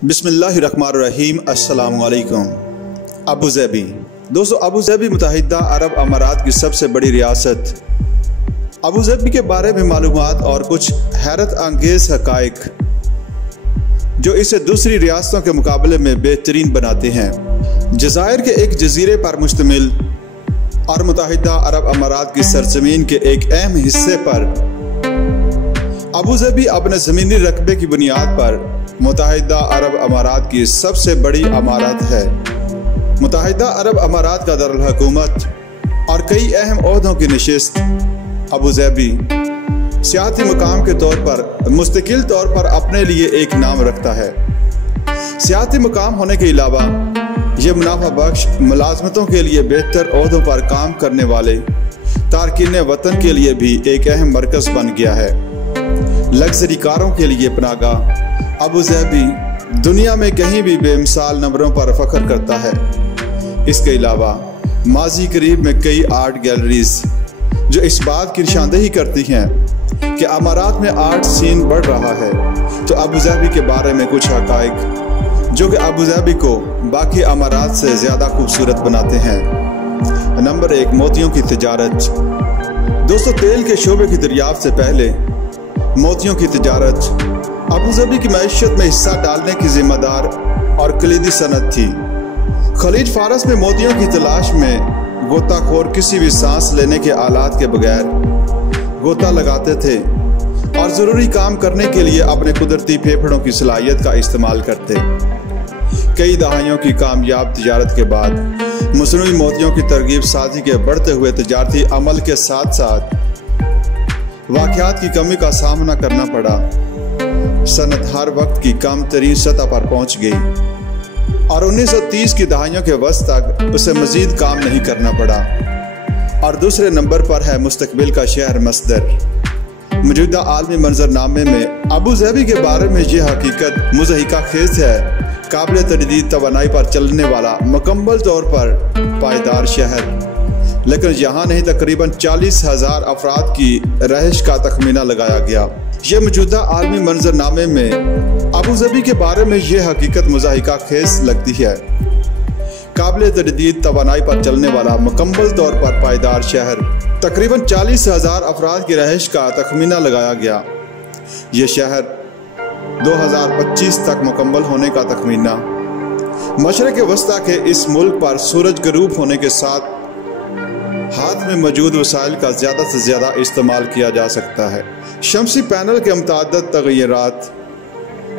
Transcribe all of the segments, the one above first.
बिस्मिल्लाहिर्रहमानिर्रहीम। अस्सलाम वालेकुम। अबू ज़ैबी दोस्तों, अबू ज़ैबी मुत्तहिदा अरब अमारात की सबसे बड़ी रियासत। अबू ज़ैबी के बारे में मालूमात और कुछ हैरत अंगेज़ हक़ाइक़ जो इसे दूसरी रियासतों के मुकाबले में बेहतरीन बनाते हैं। जज़ायर के एक जजीरे पर मुश्तमिल और मुत्तहिदा अरब अमारात की सरजमीन के एक अहम हिस्से पर अबू ज़ैबी अपने ज़मीनी रकबे की बुनियाद पर मुत्तहिदा अरब अमारात की सबसे बड़ी अमारत है। मुत्तहिदा अरब अमारात का दारुल हुकूमत और कई अहम ओहदों की नशिस्त अबू ज़ैबी सियासी मुकाम के तौर पर मुस्तकिल तौर पर अपने लिए एक नाम रखता है। सियासी मुकाम होने के अलावा ये मुनाफा बख्श मुलाजमतों के लिए बेहतर ओहदों पर काम करने वाले तारकीन वतन के लिए भी एक अहम मरकज बन गया है। लग्जरी कारों के लिए पनागा अबू ज़ैबी दुनिया में कहीं भी बेमिसाल नंबरों पर फख्र करता है। इसके अलावा माजी करीब में कई आर्ट गैलरीज जो इस बात की निशानदेही करती हैं कि अमारात में आर्ट सीन बढ़ रहा है। तो अबू ज़ैबी के बारे में कुछ हक़ाइक़ जो कि अबू ज़ैबी को बाकी अमारात से ज़्यादा खूबसूरत बनाते हैं। नंबर 1, मोतियों की तिजारत। दोस्तों, तेल के शोबे की दरियाफ्त से पहले मोतियों की तिजारत अबू ज़ैबी की मैशत में हिस्सा डालने की जिम्मेदार और कलीदी सनत थी। खलीज फारस में मोतियों की तलाश में गोताखोर किसी भी सांस लेने के आलात के बगैर गोता लगाते थे और ज़रूरी काम करने के लिए अपने कुदरती फेफड़ों की सलाहियत का इस्तेमाल करते। कई दहाइयों की कामयाब तिजारत के बाद मसनूई मोतियों की तरगीब साजी के बढ़ते हुए तिजारती अमल के साथ साथ वाक़यात की कमी का सामना करना पड़ा। सनत हर वक्त की कम तरीन सतह पर पहुँच गई और 1930 की दहाइयों के वस्त तक उसे मजीद काम नहीं करना पड़ा। और दूसरे नंबर पर है मुस्तकबिल का शहर मस्दर। मौजूदा आलमी मंजरनामे में अबू ज़ैबी के बारे में यह हकीकत मुज़हिका खेज है। काबिल तजदीद तवानाई पर चलने वाला मुकम्मल तौर पर पायदार शहर, लेकिन यहाँ नहीं तकरीबन 40,000 अफराद की रहाइश का तखमीना लगाया गया। ये मौजूदा आलमी मंजरनामे में अबू ज़ैबी के बारे में यह हकीकत मुज़हिका खेज लगती है। काबिल तजदीद तवानाई पर चलने वाला मुकम्मल तौर पर पायदार शहर, तकरीबन 40,000 अफराद की रहाइश का तखमीना लगाया गया। ये शहर 2025 तक मुकम्मल होने का तखमीना। मशरक़ वस्ता के इस मुल्क पर सूरज गरूब होने के साथ हाथ में मौजूद वसाइल का ज़्यादा से ज़्यादा इस्तेमाल किया जा सकता है। शमसी पैनल के मुतअद्दिद तग़य्युरात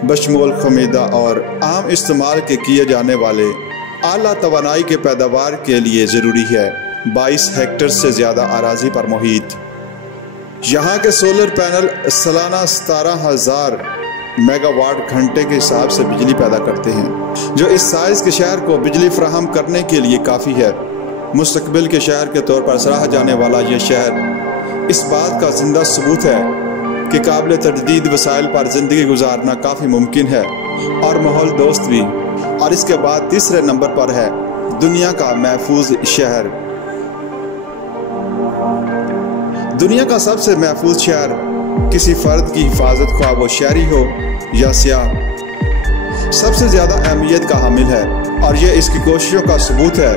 बशमूल खमीदा और आम इस्तेमाल के किए जाने वाले आला तवानाई के पैदावार के लिए ज़रूरी है। 22 हेक्टेयर से ज़्यादा अराज़ी पर मुहित यहाँ के सोलर पैनल सालाना 17,000 मेगावाट घंटे के हिसाब से बिजली पैदा करते हैं, जो इस साइज़ के शहर को बिजली फराहम करने के लिए काफ़ी है। मुस्तकबिल के शहर के तौर पर सराहा जाने वाला यह शहर इस बात का जिंदा सबूत है कि काबिल तजदीद वसाइल पर ज़िंदगी गुजारना काफ़ी मुमकिन है और माहौल दोस्त भी। और इसके बाद तीसरे नंबर पर है दुनिया का महफूज शहर। दुनिया का सबसे महफूज शहर किसी फ़र्द की हिफाजत ख्वाह वो शहरी हो या सियाह सबसे ज़्यादा अहमियत का हामिल है, और यह इसकी कोशिशों का सबूत है।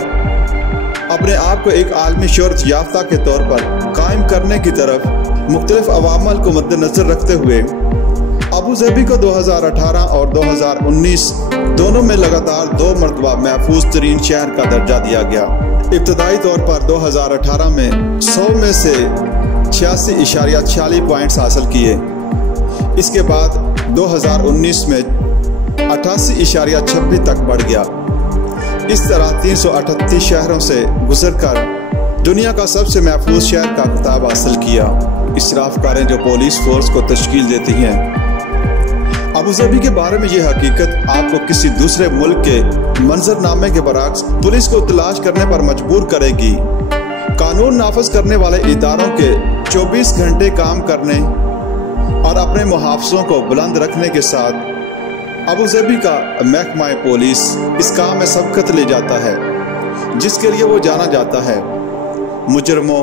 अपने आप को एक आलमी शोहरत याफ्ता के तौर पर कायम करने की तरफ मुख्तलिफ अवामल को मद्देनजर रखते हुए अबू ज़ैबी को 2018 और 2019 दोनों में लगातार 2 मरतबा महफूज तरीन शहर का दर्जा दिया गया। इब्तदाई तौर पर 2018 में 100 में से 86.46 पॉइंट्स हासिल किए। इसके बाद 2019 में 88.26 तक बढ़ गया। इस तरह 338 शहरों से गुजरकर दुनिया का सबसे महफूज शहर का खिताब हासिल किया। इसराफकारें जो पुलिस फोर्स को तश्कील देती हैं। अबू ज़ैबी के बारे में यह हकीकत आपको किसी दूसरे मुल्क के मंजरनामे के बरअक्स पुलिस को तलाश करने पर मजबूर करेगी। कानून नाफज करने वाले इदारों के 24 घंटे काम करने और अपने मुहाफ़िज़ों को बुलंद रखने के साथ अबू ज़ैबी का महकमा पुलिस इस काम में सबकत ले जाता है जिसके लिए वो जाना जाता है। मुजरमों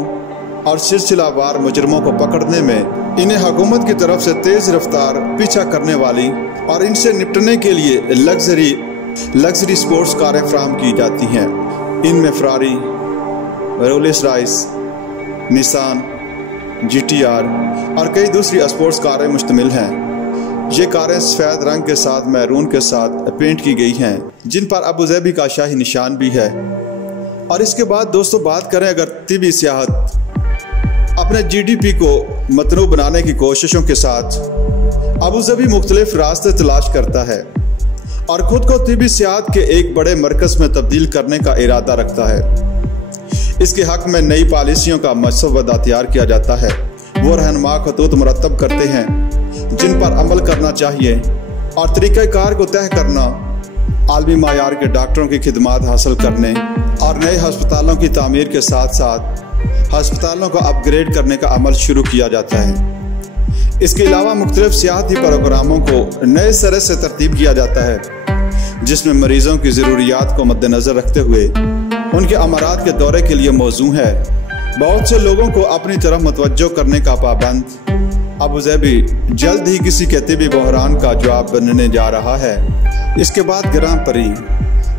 और सिलसिलावार मुजरमों को पकड़ने में इन्हें हुकूमत की तरफ से तेज रफ्तार पीछा करने वाली और इनसे निपटने के लिए लग्जरी स्पोर्ट्स कारें फराहम की जाती हैं। इनमें Ferrari, Rolls Royce, Nissan, GTR और कई दूसरी स्पोर्ट्स कारें मुश्तमिल हैं। ये कारें सफ़ेद रंग के साथ मैरून के साथ पेंट की गई हैं, जिन पर अबू धाबी का शाही निशान भी है। और इसके बाद दोस्तों बात करें अगर तिबी सियाहत अपने GDP को मतनू बनाने की कोशिशों के साथ अबू धाबी मुख्तलिफ रास्ते तलाश करता है और ख़ुद को तिबी सियाहत के एक बड़े मरकज़ में तब्दील करने का इरादा रखता है। इसके हक़ में नई पॉलिसियों का मसवदा तैयार किया जाता है। वो रहनुमा खतूत मुरतब करते हैं जिन पर अमल करना चाहिए और तरीक़ाकार को तय करना, आलमी मायार के डॉक्टरों की खिदमात हासिल करने और नए हस्पतालों की तामीर के साथ साथ हस्पतालों को अपग्रेड करने का अमल शुरू किया जाता है। इसके अलावा मुख्तलिफ सियाहती प्रोग्रामों को नए सिरे से तरतीब किया जाता है, जिसमें मरीजों की ज़रूरियात को मद्देनज़र रखते हुए उनके अमरात के दौरे के लिए मौजू है। बहुत से लोगों को अपनी तरफ मुतवज्जो करने का पाबंद अबू धाबी जल्द ही किसी के तिबी बहरान का जवाब बनने जा रहा है। इसके बाद ग्रां प्री,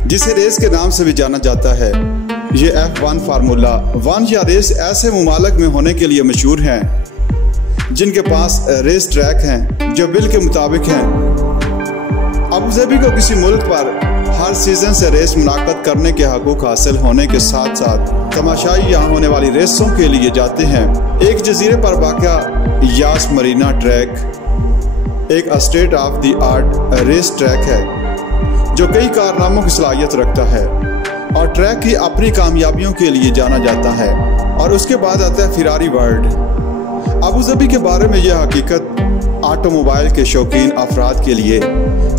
जिसे रेस के नाम से भी जाना जाता है, ये F1 फार्मूला 1 या रेस ऐसे मुमालिक में होने के लिए मशहूर हैं जिनके पास रेस ट्रैक हैं जो बिल के मुताबिक हैं। अबू धाबी को किसी मुल्क पर हर सीजन से रेस मुनाक़द करने के हकूक़ हासिल होने के साथ साथ तमाशाई यहाँ होने वाली रेसों के लिए जाते हैं। एक जजीरे पर वाक़या यास मरीना ट्रैक एक state of the art race track है जो कई कारनामों की सलाहियत रखता है और ट्रैक की अपनी कामयाबियों के लिए जाना जाता है। और उसके बाद आता है फेरारी वर्ल्ड। अबू धाबी के बारे में यह हकीकत ऑटोमोबाइल के शौकीन अफराद के लिए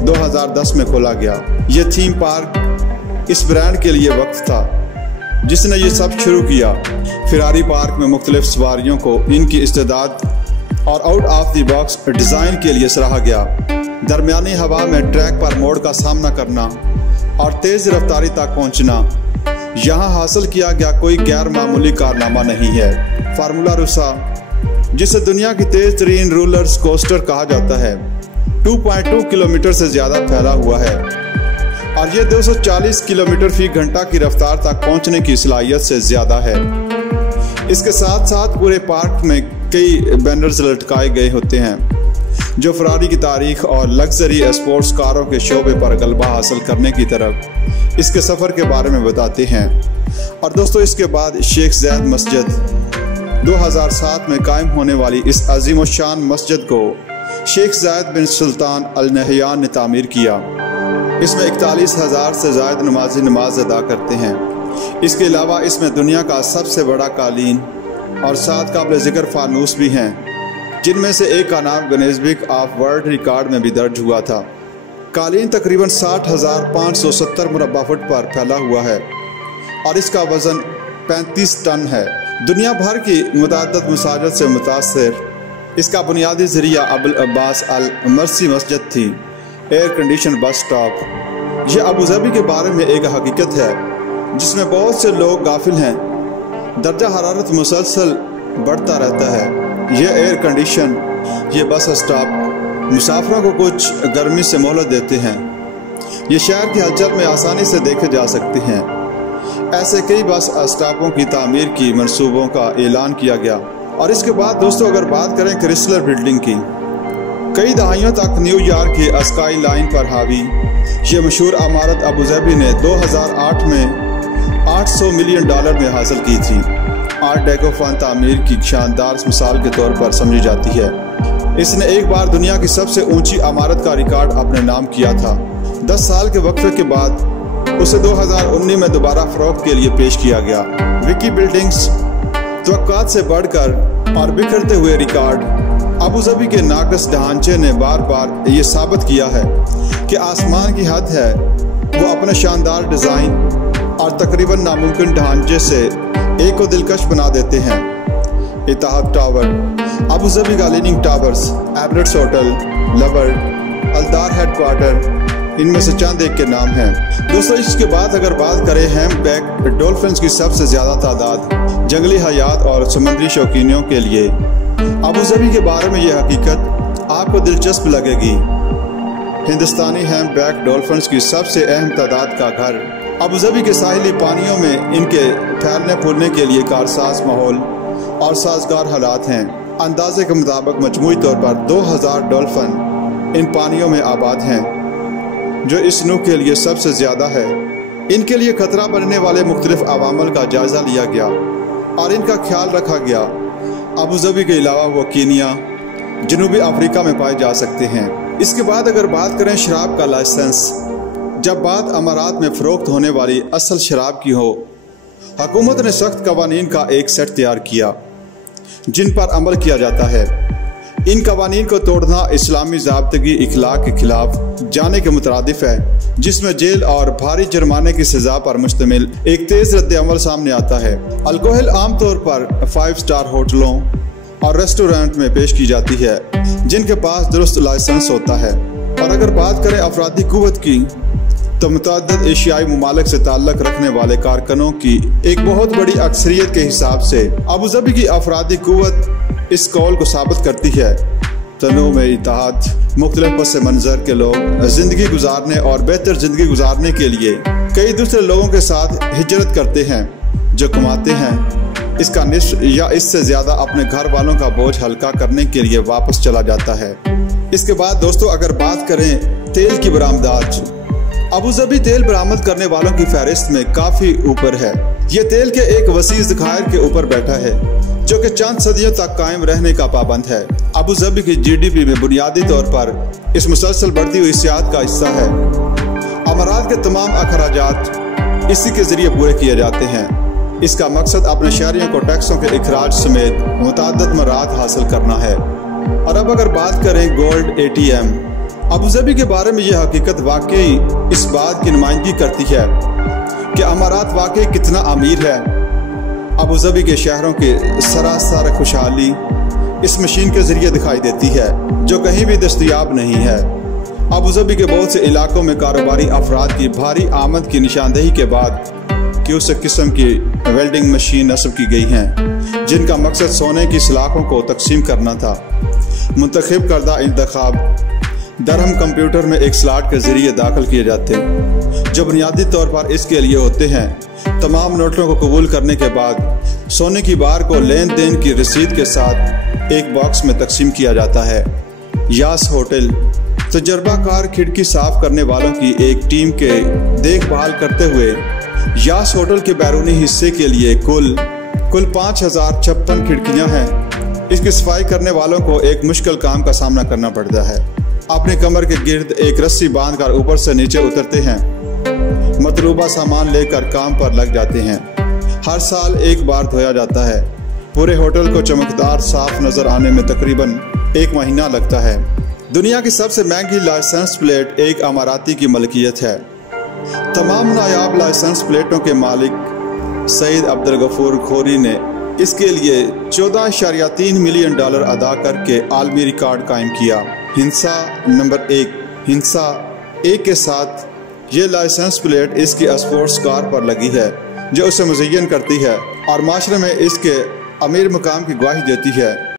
2010 में खोला गया। यह थीम पार्क इस ब्रांड के लिए वक्त था जिसने ये सब शुरू किया। फेरारी पार्क में मुख्तलिफ सवारियों को इनकी इस्तेदाद और out of the box design के लिए सराहा गया। दरमियानी हवा में ट्रैक पर मोड़ का सामना करना और तेज़ रफ्तारी तक पहुंचना यहाँ हासिल किया गया कोई गैर मामूली कारनामा नहीं है। फार्मूला रूसा, जिसे दुनिया की तेज़ तरीन रोलर कोस्टर कहा जाता है, 2.2 किलोमीटर से ज़्यादा फैला हुआ है और ये 240 किलोमीटर फी घंटा की रफ्तार तक पहुंचने की सलाहियत से ज़्यादा है। इसके साथ साथ पूरे पार्क में कई बैनर्स लटकाए गए होते हैं जो फरारी की तारीख और लग्जरी स्पोर्ट्स कारों के शोबे पर गलबा हासिल करने की तरफ इसके सफ़र के बारे में बताते हैं। और दोस्तों इसके बाद शेख ज़ायद मस्जिद 2007 में कायम होने वाली इस अजीम शान मस्जिद को शेख ज़ायद बिन सुल्तान अल नहयान ने तामीर किया। इसमें 41,000 से ज़ायद नमाजी नमाज अदा करते हैं। इसके अलावा इसमें दुनिया का सबसे बड़ा कालीन और 7 काबिल ज़िक्र फानूस भी हैं, जिनमें से एक का नाम Guinness book of world record में भी दर्ज हुआ था। कालीन तकरीबन 60,570 मुरब्बा फुट पर फैला हुआ है और इसका वज़न 35 टन है। दुनिया भर की मुतअद्दिद मसाजिद से मुतासिर इसका बुनियादी ज़रिया अबुल अब्बास अल मरसी मस्जिद थी। एयर कंडीशन बस स्टॉप, यह अबू धाबी के बारे में एक हकीकत है जिसमें बहुत से लोग गाफिल हैं। दर्जा हरारत मुसलसल बढ़ता रहता है। यह एयर कंडीशन ये बस स्टॉप मुसाफिरों को कुछ गर्मी से मोहलत देते हैं। ये शहर की हलचल में आसानी से देखे जा सकते हैं। ऐसे कई बस स्टॉपों की तामीर की मंसूबों का ऐलान किया गया। और इसके बाद दोस्तों अगर बात करें क्रिस्लर बिल्डिंग की, कई दहाइयों तक न्यूयॉर्क की स्काई लाइन पर हावी ये मशहूर इमारत अबू धाबी ने 2008 में $800 मिलियन में हासिल की थी। आर्ट डेको फन तामीर की शानदार मिसाल के तौर पर समझी जाती है। इसने एक बार दुनिया की सबसे ऊंची इमारत का रिकॉर्ड अपने नाम किया था। 10 साल के वक्फे के बाद उसे 2019 में दोबारा फरोख्त के लिए पेश किया गया। विकी बिल्डिंग्स तवक्कात से बढ़कर और बिखरते हुए रिकॉर्ड अबू धाबी के नाकस ढांचे ने बार बार ये साबित किया है कि आसमान की हद है। वो अपने शानदार डिज़ाइन और तकरीबन नामुमकिन ढांचे से एक को दिलकश बना देते हैं। इत्तेहाद टावर, अबू धाबी का leaning towers, Emirates hotel, Louvre, Aldar headquarter, इनमें से चंद एक के नाम हैं। दोस्तों इसके बाद अगर बात करें हैम्पबैक डॉल्फिन्स की सबसे ज़्यादा तादाद जंगली हयात और समुद्री शौकीनियों के लिए अबूधाबी के बारे में यह हकीकत आपको दिलचस्प लगेगी। हिंदुस्तानी हैम्पबैक डॉल्फिन्स की सबसे अहम तादाद का घर अबूधाबी के साहिली पानियों में इनके फैलने फूलने के लिए कारसाज माहौल और साजगार हालात हैं। अंदाजे के मुताबिक मजमूई तौर पर 2000 डॉल्फिन इन पानियों में आबाद हैं, जो इस नू के लिए सबसे ज़्यादा है। इनके लिए खतरा बनने वाले मुख्तलिफ अवामल का जायज़ा लिया गया और इनका ख्याल रखा गया। अबूधाबी के अलावा वो कीनिया, जनूबी अफ्रीका में पाए जा सकते हैं। इसके बाद अगर बात करें शराब का लाइसेंस, जब बात अमारात में फ़रोख्त होने वाली असल शराब की हो, हुकूमत ने सख्त कवानीन का एक सेट तैयार किया जिन पर अमल किया जाता है। इन कवानीन को तोड़ना इस्लामी ज़ाब्तगी इखलाक के खिलाफ जाने के मुतरादिफ है, जिसमें जेल और भारी जुर्माने की सज़ा पर मुश्तमिल एक तेज़ रद्द-ए-अमल सामने आता है। अल्कोहल आमतौर पर 5 स्टार होटलों और रेस्टोरेंट में पेश की जाती है जिनके पास दुरुस्त लाइसेंस होता है। और अगर बात करें अफरादी कुव्वत की, तो मुतअद्दिद एशियाई ममालिक से ताल्लुक़ रखने वाले कारकुनों की एक बहुत बड़ी अक्सरियत के हिसाब से अबूधाबी की अफरादी कुव्वत इस कौल को साबित करती है। तनों में इत्तेहाद, मुख्तलिफ पस मंज़र के लोग ज़िंदगी गुजारने और बेहतर ज़िंदगी गुजारने के लिए कई दूसरे लोगों के साथ हिजरत करते हैं, जो कमाते हैं इसका निस्फ या इससे ज़्यादा अपने घर वालों का बोझ हल्का करने के लिए वापस चला जाता है। इसके बाद दोस्तों अगर बात करें तेल की बरामदात, अबूधाबी तेल बरामद करने वालों की फहरिस्त में काफ़ी ऊपर है। ये तेल के एक वसीह ज़खायर के ऊपर बैठा है जो कि चंद सदियों तक कायम रहने का पाबंद है। अबूधाबी की GDP में बुनियादी तौर पर इस मुसलसल बढ़ती हुई सियाहत का हिस्सा है। अमारात के तमाम अखराजात इसी के ज़रिए पूरे किए जाते हैं। इसका मकसद अपने शहरियों को टैक्सों के इखराज समेत मुतअद्दिद मराहत हासिल करना है। और अब अगर बात करें गोल्ड ATM, अबूधाबी के बारे में यह हकीकत वाकई इस बात की नुमाइंदगी करती है कि अमारात वाकई कितना अमीर है। अबूधाबी के शहरों की सरासर खुशहाली इस मशीन के ज़रिए दिखाई देती है जो कहीं भी दस्तयाब नहीं है। अबूधाबी के बहुत से इलाकों में कारोबारी अफराद की भारी आमद की निशानदेही के बाद क्यूसेक किस्म की वेल्डिंग मशीन नस्ब की गई हैं, जिनका मकसद सोने की सलाखों को तकसीम करना था। मुंतखब करदा इंतखाब दरहम कंप्यूटर में एक स्लॉट के ज़रिए दाखिल किए जाते हैं, जो बुनियादी तौर पर इसके लिए होते हैं। तमाम नोटों को कबूल करने के बाद सोने की बार को लेन देन की रसीद के साथ एक बॉक्स में तकसीम किया जाता है। यास होटल तजर्बाकार खिड़की साफ करने वालों की एक टीम के देखभाल करते हुए यास होटल के बैरूनी हिस्से के लिए कुल 5056 खिड़कियां हैं। इसकी सफाई करने वालों को एक मुश्किल काम का सामना करना पड़ता है। अपने कमर के गिर्द एक रस्सी बांधकर ऊपर से नीचे उतरते हैं, मतलूबा सामान लेकर काम पर लग जाते हैं। हर साल एक बार धोया जाता है। पूरे होटल को चमकदार साफ नजर आने में तकरीबन 1 महीना लगता है। दुनिया की सबसे महंगी लाइसेंस प्लेट एक अमाराती की मलकियत है। तमाम नायाब लाइसेंस प्लेटों के मालिक सईद अब्दुल गफूर खोरी ने इसके लिए $14.3 मिलियन अदा करके आलमी रिकॉर्ड कायम किया। हिंसा नंबर 1। हिंसा 1 के साथ ये लाइसेंस प्लेट इसकी स्पोर्ट्स कार पर लगी है, जो उसे मुज़य्यन करती है और माशरे में इसके अमीर मकाम की गवाही देती है।